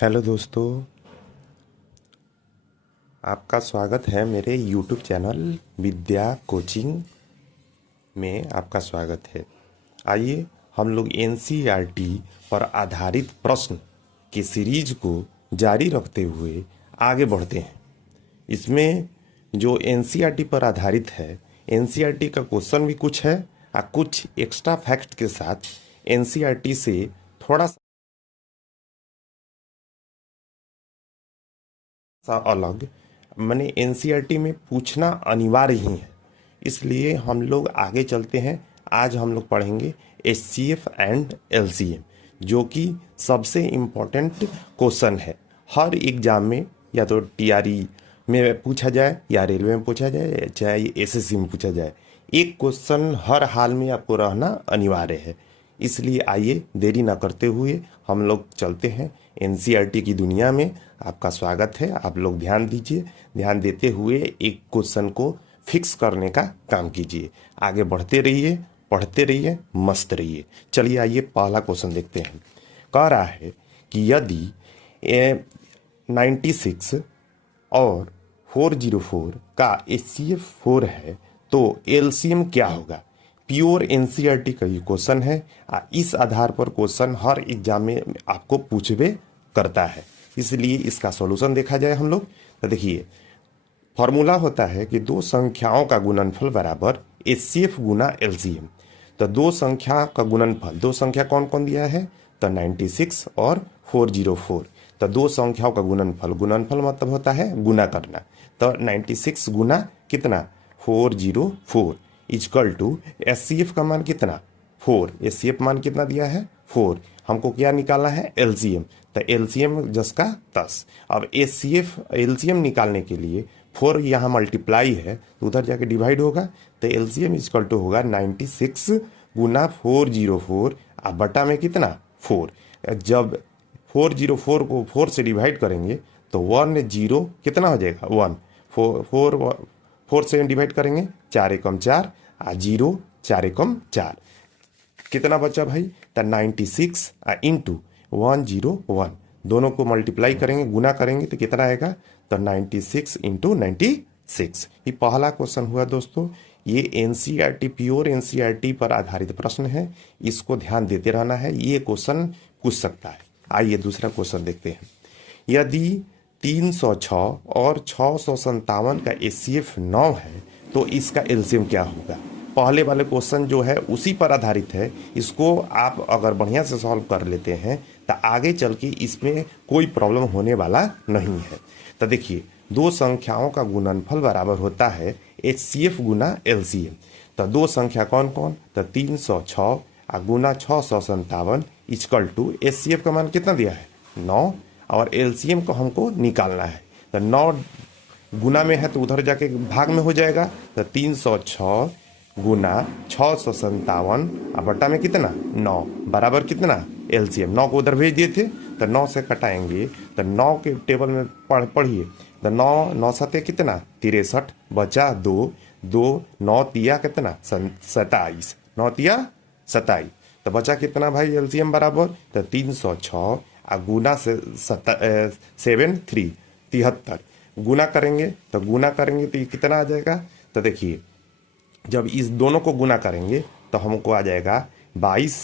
Hello दोस्तों, आपका स्वागत है मेरे YouTube चैनल विद्या कोचिंग में। आपका स्वागत है। आइए हम लोग NCERT पर आधारित प्रश्न की सीरीज को जारी रखते हुए आगे बढ़ते हैं। इसमें जो NCERT पर आधारित है, NCERT का क्वेश्चन भी कुछ है और कुछ एक्स्ट्रा फैक्ट के साथ NCERT से थोड़ा सा अलग मैंने NCERT में पूछना अनिवार्य ही है, इसलिए हम लोग आगे चलते हैं। आज हम लोग पढ़ेंगे HCF एंड LCM, जो कि सबसे इम्पोर्टेंट क्वेश्चन है। हर एग्जाम में या तो TRE में पूछा जाए या रेलवे में पूछा जाए, चाहे SSC में पूछा जाए, एक क्वेश्चन हर हाल में आपको रहना अनिवार्य है। इसलिए आइए देरी ना करते हुए हम लोग चलते हैं NCERT की दुनिया में। आपका स्वागत है। आप लोग ध्यान दीजिए, ध्यान देते हुए एक क्वेश्चन को फिक्स करने का काम कीजिए। आगे बढ़ते रहिए, पढ़ते रहिए, मस्त रहिए। चलिए आइए पहला क्वेश्चन देखते हैं। कह रहा है कि यदि 96 और 404 का HCF 4 है तो LCM क्या होगा। प्योर NCERT का ये क्वेश्चन है। इस आधार पर क्वेश्चन हर एग्जाम में आपको पूछबे करता है, इसलिए इसका सॉल्यूशन देखा जाए हम लोग। तो देखिए, फॉर्मूला होता है कि दो संख्याओं का गुणनफल बराबर HCF गुना LCM। तो दो संख्या का गुणनफल, दो संख्या कौन कौन दिया है, तो 96 और 404। तो दो संख्याओं का गुणनफल, गुणनफल मतलब होता है गुना करना। तो 96 गुना कितना 404 इजकल टू HCF का मान कितना 4। HCF मान कितना दिया है 4। हमको क्या निकालना है LCM। तो LCM 10 का 10। अब HCF LCM निकालने के लिए 4 यहाँ मल्टीप्लाई है तो उधर जाके डिवाइड होगा। तो LCM इजकल टू होगा 96 गुना 404 अब बटा में कितना 4। जब 404 को 4 से डिवाइड करेंगे तो 1 0 कितना हो जाएगा 1। 4 से डिवाइड करेंगे 4 एकम 4 आ 0 4 एकम 4 कितना बचा भाई, तो 96 इंटू 101 दोनों को मल्टीप्लाई करेंगे, गुना करेंगे तो कितना आएगा, तो 96 इंटू 96। ये पहला क्वेश्चन हुआ दोस्तों। ये NCERT प्योर NCERT पर आधारित प्रश्न है, इसको ध्यान देते रहना है, ये क्वेश्चन पूछ सकता है। आइए दूसरा क्वेश्चन देखते हैं। यदि 306 और 657 का HCF 9 है तो इसका LCM क्या होगा। पहले वाले क्वेश्चन जो है उसी पर आधारित है। इसको आप अगर बढ़िया से सॉल्व कर लेते हैं तो आगे चल के इसमें कोई प्रॉब्लम होने वाला नहीं है। तो देखिए, दो संख्याओं का गुणनफल बराबर होता है HCF गुना LCM। तो दो संख्या कौन कौन, तो 306 गुना 657 इजकल टू HCF का मान कितना दिया है 9 और LCM को हमको निकालना है। तो 9 गुना में है तो उधर जाके भाग में हो जाएगा। तो 306 गुना 657 और बट्टा में कितना 9 बराबर कितना LCM। 9 को उधर भेज दिए थे तो 9 से कटाएंगे तो 9 के टेबल में पढ़िए। तो 9 9 सत्या कितना 63 बचा 2 2 9 तिया कितना 27 9 तिया 27। तो बचा कितना भाई LCM बराबर, तो 306 गुना से 73 गुना करेंगे तो ये कितना आ जाएगा। तो देखिए, जब इस दोनों को गुना करेंगे तो हमको आ जाएगा 22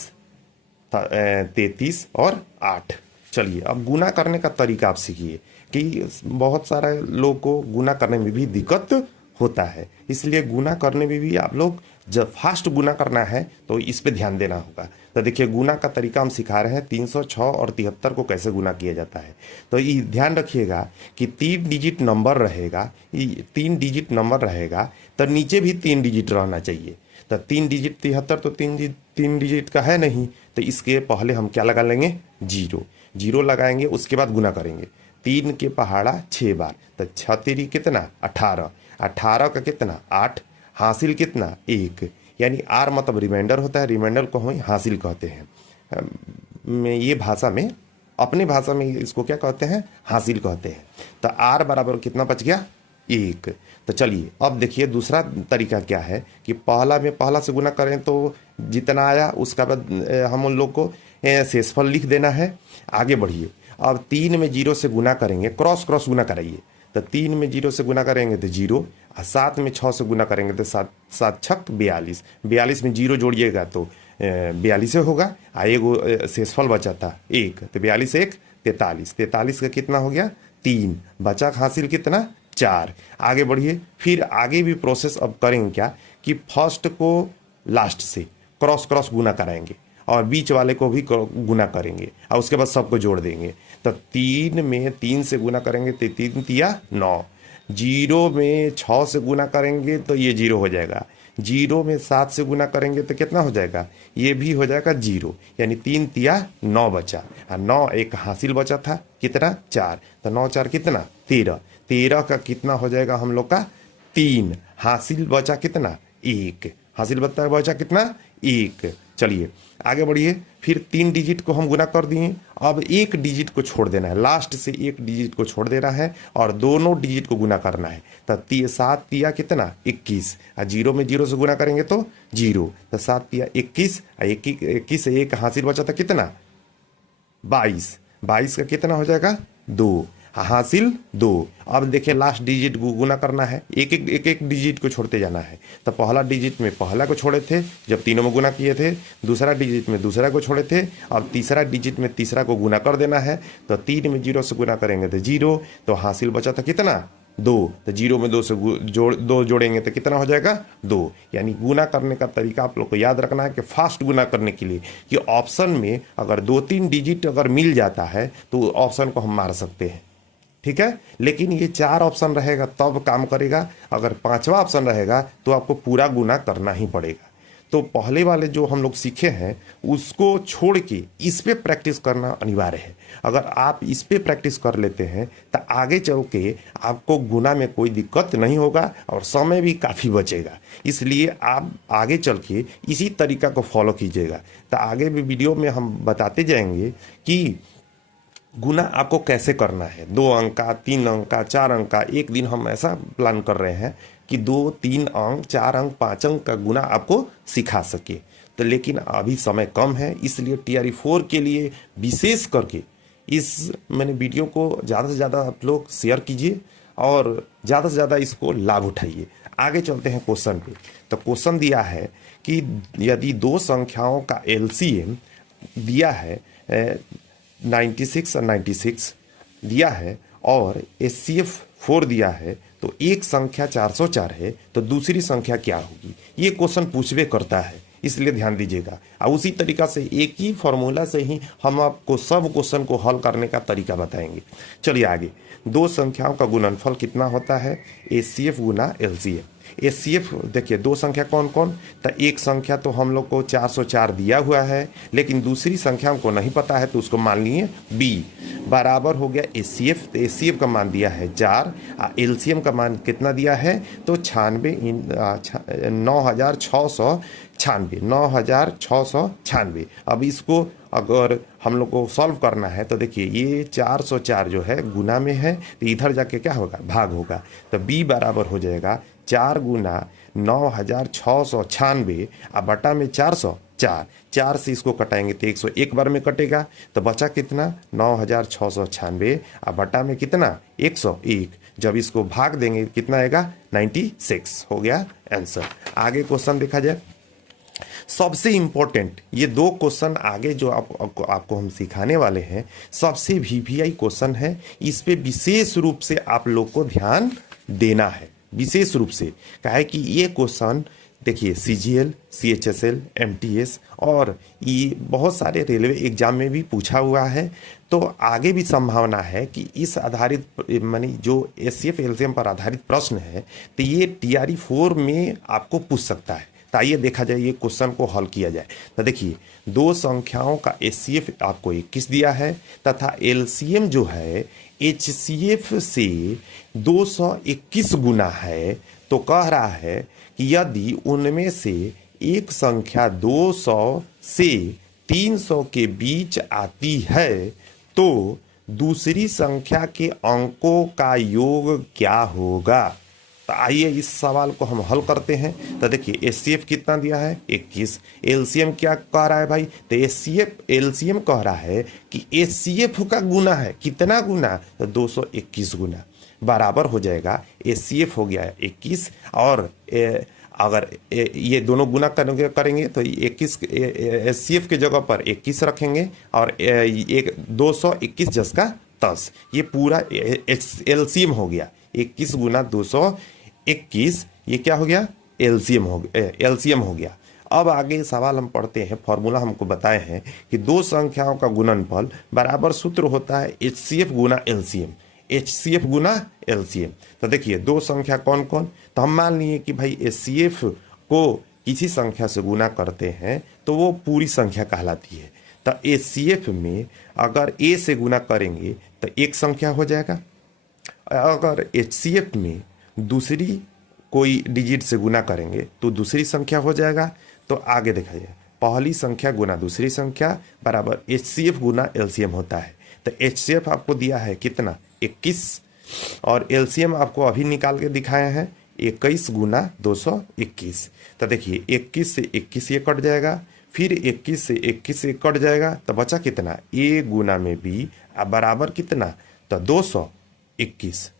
33 और 8। चलिए अब गुना करने का तरीका आप सीखिए कि बहुत सारे लोग को गुना करने में भी दिक्कत होता है, इसलिए गुना करने में भी आप लोग जब फास्ट गुना करना है तो इस पे ध्यान देना होगा। तो देखिए, गुना का तरीका हम सिखा रहे हैं। 306 और 73 को कैसे गुना किया जाता है। तो ये ध्यान रखिएगा कि 3 डिजिट नंबर रहेगा, 3 डिजिट नंबर रहेगा तो नीचे भी 3 डिजिट रहना चाहिए। तो 3 डिजिट 73 तो 3 डिजिट का है नहीं, तो इसके पहले हम क्या लगा लेंगे 0 0 लगाएंगे, उसके बाद गुना करेंगे। 3 के पहाड़ा 6 बार, तो 6 तिरी कितना 18 18 का कितना 8 हासिल कितना 1, यानी आर मतलब रिमाइंडर होता है, रिमाइंडर को हम हासिल कहते हैं। ये भाषा में, अपनी भाषा में इसको क्या कहते हैं हासिल कहते हैं। तो आर बराबर कितना बच गया 1। तो चलिए अब देखिए दूसरा तरीका क्या है कि पहला से गुना करें तो जितना आया उसका बाद हम उन लोग को शेषफल लिख देना है। आगे बढ़िए, अब 3 में 0 से गुना करेंगे, क्रॉस क्रॉस गुना कराइए, तो 3 में 0 से गुना करेंगे तो 0, और 7 में 6 से गुना करेंगे तो 7 7 छक 42, 42 में 0 जोड़िएगा तो 42 होगा। एगो शेषफल बचा था 1, तो 42 1 43, 43 का कितना हो गया 3, बचा हासिल कितना 4। आगे बढ़िए, फिर आगे भी प्रोसेस अब करेंगे क्या कि फर्स्ट को लास्ट से क्रॉस क्रॉस गुना कराएंगे और बीच वाले को भी गुना करेंगे और उसके बाद सबको जोड़ देंगे। तो 3 में 3 से गुना करेंगे तो 3 तिया 9, 0 में 6 से गुना करेंगे तो ये 0 हो जाएगा, 0 में 7 से गुना करेंगे तो कितना हो जाएगा, ये भी हो जाएगा 0, यानी 3 तिया 9 बचा, और 9 एक हासिल बचा था कितना 4, तो 9 4 कितना 13, 13 का कितना हो जाएगा हम लोग का 3, हासिल बचा कितना 1, हासिल बचा कितना 1। चलिए आगे बढ़िए, फिर 3 डिजिट को हम गुना कर दिए, अब 1 डिजिट को छोड़ देना है, लास्ट से 1 डिजिट को छोड़ देना है और दोनों डिजिट को गुना करना है। तो 7 तिया कितना 21, और 0 में 0 से गुना करेंगे तो 0, तो 7 तिया 21, 21 से 1 हासिल बचा था कितना 22, 22 का कितना हो जाएगा 2, हासिल 2। अब देखिए लास्ट डिजिट गुना करना है, एक एक डिजिट को छोड़ते जाना है। तो पहला डिजिट में पहला को छोड़े थे जब तीनों में गुना किए थे, दूसरा डिजिट में दूसरा को छोड़े थे, अब तीसरा डिजिट में तीसरा को गुना कर देना है। तो 3 में 0 से गुना करेंगे तो 0, तो हासिल बचा था कितना 2, तो 0 में 2 से दो जोड़ेंगे तो कितना हो जाएगा 2। यानी गुना करने का तरीका आप लोग को याद रखना है कि फास्ट गुना करने के लिए कि ऑप्शन में अगर 2-3 डिजिट अगर मिल जाता है तो ऑप्शन को हम मार सकते हैं, ठीक है। लेकिन ये 4 ऑप्शन रहेगा तब काम करेगा, अगर 5वां ऑप्शन रहेगा तो आपको पूरा गुना करना ही पड़ेगा। तो पहले वाले जो हम लोग सीखे हैं उसको छोड़ के इस पे प्रैक्टिस करना अनिवार्य है। अगर आप इस पे प्रैक्टिस कर लेते हैं तो आगे चल के आपको गुना में कोई दिक्कत नहीं होगा और समय भी काफ़ी बचेगा। इसलिए आप आगे चल के इसी तरीका को फॉलो कीजिएगा। तो आगे भी वीडियो में हम बताते जाएंगे कि गुना आपको कैसे करना है, 2 अंक का, 3 अंक का, 4 अंक का। एक दिन हम ऐसा प्लान कर रहे हैं कि 2 3 अंक, 4 अंक, 5 अंक का गुना आपको सिखा सके। तो लेकिन अभी समय कम है, इसलिए TRE 4 के लिए विशेष करके इस मैंने वीडियो को ज़्यादा से ज़्यादा आप लोग शेयर कीजिए और ज़्यादा से ज़्यादा इसको लाभ उठाइए। आगे चलते हैं क्वेश्चन पे। तो क्वेश्चन दिया है कि यदि 2 संख्याओं का LCM दिया है 96 और 96 दिया है और HCF 4 दिया है, तो एक संख्या 404 है तो दूसरी संख्या क्या होगी। ये क्वेश्चन पूछवे करता है, इसलिए ध्यान दीजिएगा। और उसी तरीका से एक ही फॉर्मूला से ही हम आपको सब क्वेश्चन को हल करने का तरीका बताएंगे। चलिए आगे, 2 संख्याओं का गुणनफल कितना होता है, HCF गुना LCM। HCF देखिए 2 संख्या कौन कौन, तो एक संख्या तो हम लोग को 404 दिया हुआ है, लेकिन दूसरी संख्या को नहीं पता है तो उसको मान लिए B बराबर हो गया HCF। तो HCF का मान दिया है 4 और LCM का मान कितना दिया है तो 96,696। अब इसको अगर हम लोग को सॉल्व करना है तो देखिए ये 404 जो है गुना में है तो इधर जाके क्या होगा भाग होगा। तो B बराबर हो जाएगा 4 गुना 9,696 और बटा में 404, 4 से इसको कटाएंगे तो 101 बार में कटेगा। तो बचा कितना 9,696 और बटा में कितना 101। जब इसको भाग देंगे कितना आएगा 96 हो गया आंसर। आगे क्वेश्चन देखा जाए। सबसे इम्पोर्टेंट ये 2 क्वेश्चन आगे जो आपको हम सिखाने वाले हैं सबसे VVI क्वेश्चन है। इस पे विशेष रूप से आप लोग को ध्यान देना है, विशेष रूप से। क्या है कि ये क्वेश्चन देखिए CGL, CHSL, MTS और ये बहुत सारे रेलवे एग्जाम में भी पूछा हुआ है। तो आगे भी संभावना है कि इस आधारित मानी जो HCF LCM पर आधारित प्रश्न है तो ये TRE 4 में आपको पूछ सकता है। तो आइए देखा जाए ये क्वेश्चन को हल किया जाए। तो देखिए 2 संख्याओं का HCF आपको 21 दिया है तथा LCM जो है HCF से 221 गुना है। तो कह रहा है कि यदि उनमें से एक संख्या 200 से 300 के बीच आती है तो दूसरी संख्या के अंकों का योग क्या होगा। तो आइए इस सवाल को हम हल करते हैं। तो देखिए एचसीएफ कितना दिया है 21। एलसीएम क्या कह रहा है भाई, तो एलसीएम कह रहा है कि एचसीएफ का गुना है, कितना गुना, तो 221 गुना, बराबर हो जाएगा एचसीएफ हो गया 21 और अगर ये दोनों गुना करेंगे तो 21 एचसीएफ के जगह पर 21 रखेंगे और एक 221 जस का 10, ये पूरा एलसीएम हो गया 21 गुना 221, ये क्या हो गया एलसीएम हो गया। अब आगे सवाल हम पढ़ते हैं। फॉर्मूला हमको बताए हैं कि दो संख्याओं का गुणनफल बराबर सूत्र होता है एचसीएफ गुना एलसीएम, एचसीएफ गुना एलसीएम। तो देखिए दो संख्या कौन कौन, तो हम मान लिए कि भाई एचसीएफ को किसी संख्या से गुना करते हैं तो वो पूरी संख्या कहलाती है। तो एचसीएफ में अगर ए से गुना करेंगे तो एक संख्या हो जाएगा, अगर एचसीएफ में दूसरी कोई डिजिट से गुना करेंगे तो दूसरी संख्या हो जाएगा। तो आगे देखा जाए पहली संख्या गुना दूसरी संख्या बराबर एचसीएफ गुना एलसीएम होता है। तो एचसीएफ आपको दिया है कितना 21 और एलसीएम आपको अभी निकाल के दिखाया है 21 गुना 221। तो देखिए 21 से 21 ये कट जाएगा, फिर 21 से 21 ये कट जाएगा, तो बचा कितना ए गुना में बी बराबर कितना, तो 221।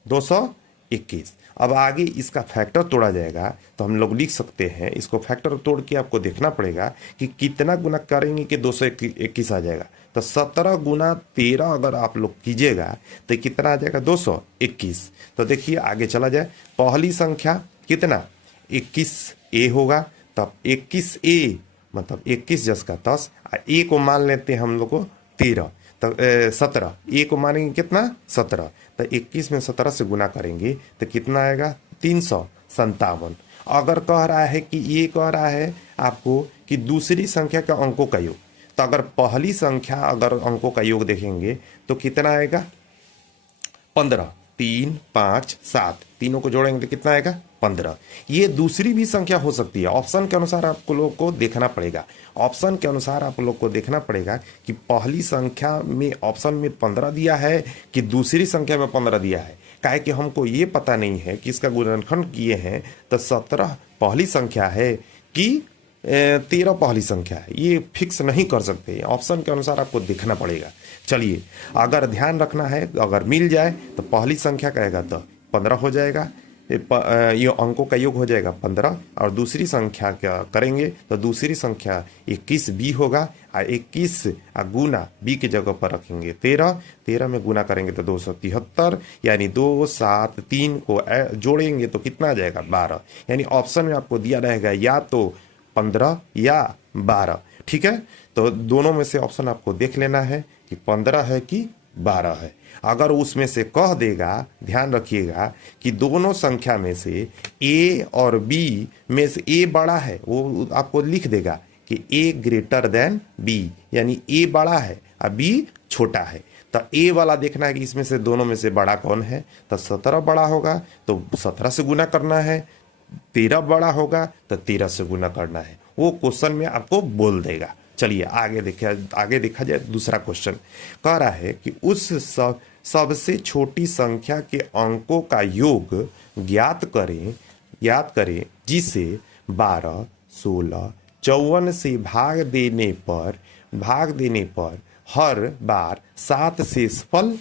अब आगे इसका फैक्टर तोड़ा जाएगा तो हम लोग लिख सकते हैं, इसको फैक्टर तोड़ के आपको देखना पड़ेगा कि कितना गुना करेंगे कि 221 आ जाएगा। तो 17 गुना 13 अगर आप लोग कीजिएगा तो कितना आ जाएगा 221। तो देखिए आगे चला जाए, पहली संख्या कितना 21 ए होगा, तब 21 मतलब 21 जस का 10, ए को मान लेते हैं हम लोग को 13, तो 17 ए को मानेंगे कितना 17, तो 21 में 17 से गुना करेंगे तो कितना आएगा 357। अगर कह रहा है कि ये कह रहा है आपको कि दूसरी संख्या का अंकों का योग, तो अगर पहली संख्या अगर अंकों का योग देखेंगे तो कितना आएगा 15, 3, 5, 7, तीनों को जोड़ेंगे तो कितना आएगा 15। ये दूसरी भी संख्या हो सकती है, ऑप्शन के अनुसार आपको लोग को देखना पड़ेगा। ऑप्शन के अनुसार आप लोग को देखना पड़ेगा कि पहली संख्या में ऑप्शन में 15 दिया है कि दूसरी संख्या में 15 दिया है। काहे कि हमको ये पता नहीं है कि इसका गुणनखंड किए हैं तो 17 पहली संख्या है कि 13 पहली संख्या है, ये फिक्स नहीं कर सकते। ऑप्शन के अनुसार आपको देखना पड़ेगा। चलिए अगर ध्यान रखना है, अगर मिल जाए तो पहली संख्या कहेगा तो 15 हो जाएगा, ये अंकों का योग हो जाएगा 15, और दूसरी संख्या क्या करेंगे तो दूसरी संख्या 21 बी होगा, और 21 गुना बी की जगह पर रखेंगे 13 में गुना करेंगे तो 273, यानी 2, 7, 3 को जोड़ेंगे तो कितना आ जाएगा 12। यानी ऑप्शन में आपको दिया रहेगा या तो 15 या 12। ठीक है, तो दोनों में से ऑप्शन आपको देख लेना है कि 15 है कि 12 है। अगर उसमें से कह देगा, ध्यान रखिएगा कि दोनों संख्या में से ए और बी में से ए बड़ा है, वो आपको लिख देगा कि ए ग्रेटर देन बी, यानी ए बड़ा है और बी छोटा है। तो ए वाला देखना है कि इसमें से दोनों में से बड़ा कौन है, तो 17 बड़ा होगा तो 17 से गुना करना है, 13 बड़ा होगा तो 13 से गुना करना है, वो क्वेश्चन में आपको बोल देगा। चलिए आगे देखा जाए। दूसरा क्वेश्चन कह रहा है कि उस सबसे छोटी संख्या के अंकों का योग ज्ञात करें जिसे 12, 16, 54 से भाग देने पर हर बार 7 शेषफल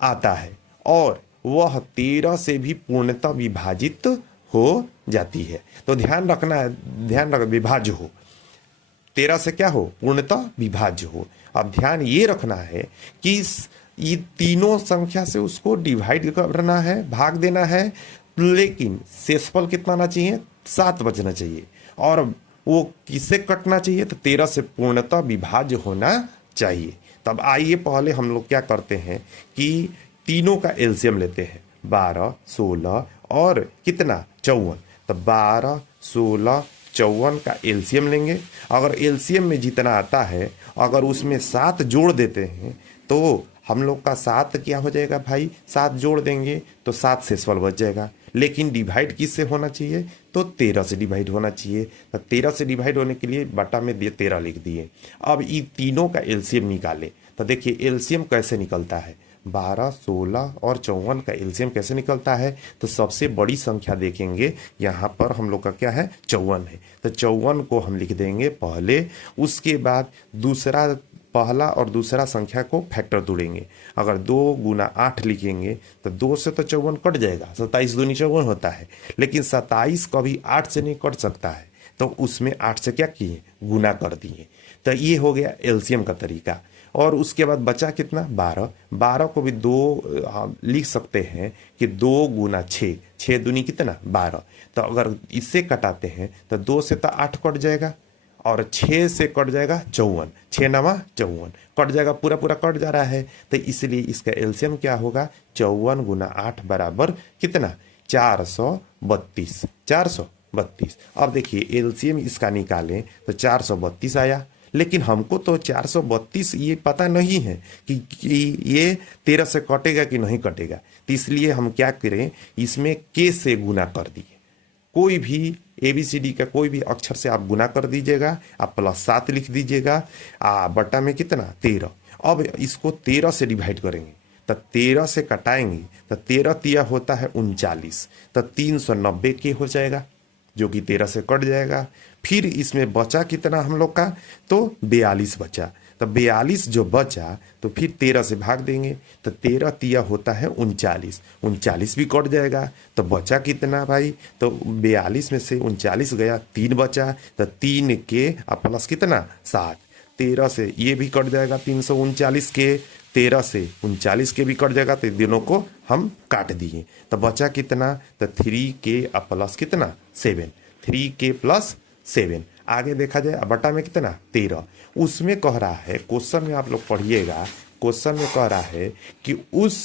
आता है और वह 13 से भी पूर्णतः विभाजित हो जाती है। तो ध्यान रख विभाज्य हो, 13 से क्या हो पूर्णतः विभाज्य हो। अब ध्यान ये रखना है कि ये तीनों संख्या से उसको डिवाइड करना है, भाग देना है, लेकिन शेषफल कितना आना चाहिए 7 बचना चाहिए, और वो किससे कटना चाहिए तो 13 से पूर्णतः विभाज्य होना चाहिए। तब आइए पहले हम लोग क्या करते हैं कि तीनों का एलसीएम लेते हैं, 12, 16 और कितना 54। तो 12, 16, 54 का एलसीएम लेंगे। अगर एलसीएम में जितना आता है अगर उसमें 7 जोड़ देते हैं तो हम लोग का 7 क्या हो जाएगा भाई, 7 जोड़ देंगे तो 7 शेषफल बच जाएगा। लेकिन डिवाइड किससे होना चाहिए तो 13 से डिवाइड होना चाहिए। तो 13 से डिवाइड होने के लिए बटा में 13 लिख दिए। अब ये तीनों का एलसीएम निकालें। तो देखिए एलसीएम कैसे निकलता है, 12, 16 और 54 का एलसीएम कैसे निकलता है? तो सबसे बड़ी संख्या देखेंगे, यहाँ पर हम लोग का क्या है? 54 है। तो 54 को हम लिख देंगे पहले, उसके बाद दूसरा, पहला और दूसरा संख्या को फैक्टर तोड़ेंगे। अगर 2 गुना 8 लिखेंगे तो 2 से तो 54 कट जाएगा, 27 दूनी 54 होता है। लेकिन 27 कभी 8 से नहीं कट सकता है, तो उसमें 8 से क्या किए? गुना कर दिए। तो ये हो गया एलसीएम का तरीका। और उसके बाद बचा कितना? 12। 12 को भी 2 लिख सकते हैं कि 2 गुना 6, 6 दूनी कितना? 12। तो अगर इससे कटाते हैं तो 2 से तो 8 कट जाएगा और 6 से कट जाएगा 54, 6 नवा 54 कट जाएगा, पूरा पूरा कट जा रहा है। तो इसलिए इसका एलसीएम क्या होगा? 54 गुना 8 बराबर कितना? 432, 432। अब देखिए एलसीएम इसका निकालें तो 432 आया, लेकिन हमको तो 432 ये पता नहीं है कि ये 13 से कटेगा कि नहीं कटेगा। तो इसलिए हम क्या करें, इसमें के से गुना कर दिए। कोई भी ABCD का कोई भी अक्षर से आप गुना कर दीजिएगा, आप +7 लिख दीजिएगा, बटा में कितना? 13। अब इसको 13 से डिवाइड करेंगे तो 13 से कटाएंगे तो 13 तिया होता है 39, तो 390 के हो जाएगा, जो कि 13 से कट जाएगा। फिर इसमें बचा कितना हम लोग का? तो 42 बचा। तो 42 जो बचा तो फिर 13 से भाग देंगे तो 13 तिया होता है 39, 39 भी कट जाएगा। तो बचा कितना भाई? तो 42 में से 39 गया, 3 बचा, तो 3 के प्लस कितना? 7। 13 से ये भी कट जाएगा, 339 के, 13 से 39 के भी कट जाएगा। तो दोनों को हम काट दिए तो बचा कितना? तो 3 के प्लस कितना? 7, 3 के प्लस 7। आगे देखा जाए बटा में कितना? 13। उसमें कह रहा है, क्वेश्चन में आप लोग पढ़िएगा, क्वेश्चन में कह रहा है कि उस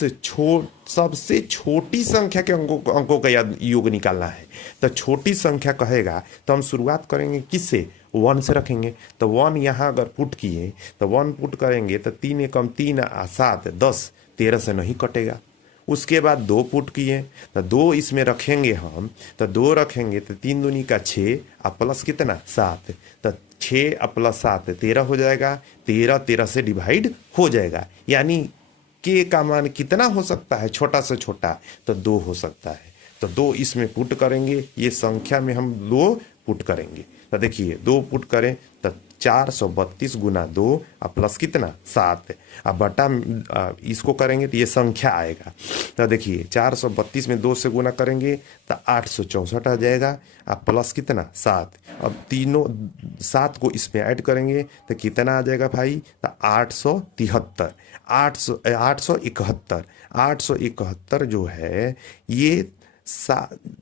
सबसे छोटी संख्या के अंकों का योग निकालना है। तो छोटी संख्या कहेगा तो हम शुरुआत करेंगे किससे? 1 से रखेंगे। तो 1 यहाँ अगर पुट किए तो 1 पुट करेंगे तो 3 एकम 3 आ 7 10, 13 से नहीं कटेगा। उसके बाद 2 पुट किए तो 2 इसमें रखेंगे हम, तो 2 रखेंगे तो 3 दूनी का 6 और प्लस कितना? 7, तो 6 और प्लस 7 13 हो जाएगा। 13 13 से डिवाइड हो जाएगा, यानी के का मान कितना हो सकता है? छोटा से छोटा तो 2 हो सकता है। तो 2 इसमें पुट करेंगे, ये संख्या में हम 2 पुट करेंगे। तो देखिए 2 पुट करें तो 432 गुना 2 और प्लस कितना? 7। अब बटा इसको करेंगे तो ये संख्या आएगा। तो देखिए 432 में 2 से गुना करेंगे तो 864 आ जाएगा, अब प्लस कितना? 7। अब तीनों 7 को इसमें ऐड करेंगे तो कितना आ जाएगा भाई? तो 873, 871। 871 जो है ये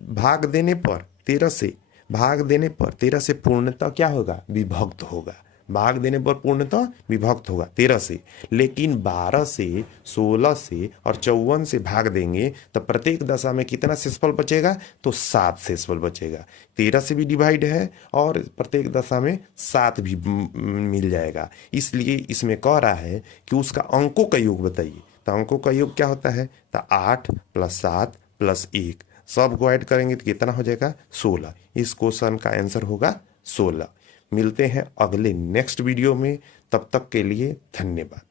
भाग देने पर 13 से, भाग देने पर 13 से पूर्णतः क्या होगा? विभक्त होगा। भाग देने पर पूर्णतः विभक्त होगा 13 से। लेकिन 12 से, 16 से और 54 से भाग देंगे तो प्रत्येक दशा में कितना शेषफल बचेगा? तो 7 शेषफल बचेगा। 13 से भी डिवाइड है और प्रत्येक दशा में 7 भी मिल जाएगा। इसलिए इसमें कह रहा है कि उसका अंकों का योग बताइए। तो अंकों का योग क्या होता है? तो 8 + 7 + 1, सब को ऐड करेंगे तो कितना हो जाएगा? 16। इस क्वेश्चन का आंसर होगा 16। मिलते हैं अगले नेक्स्ट वीडियो में, तब तक के लिए धन्यवाद।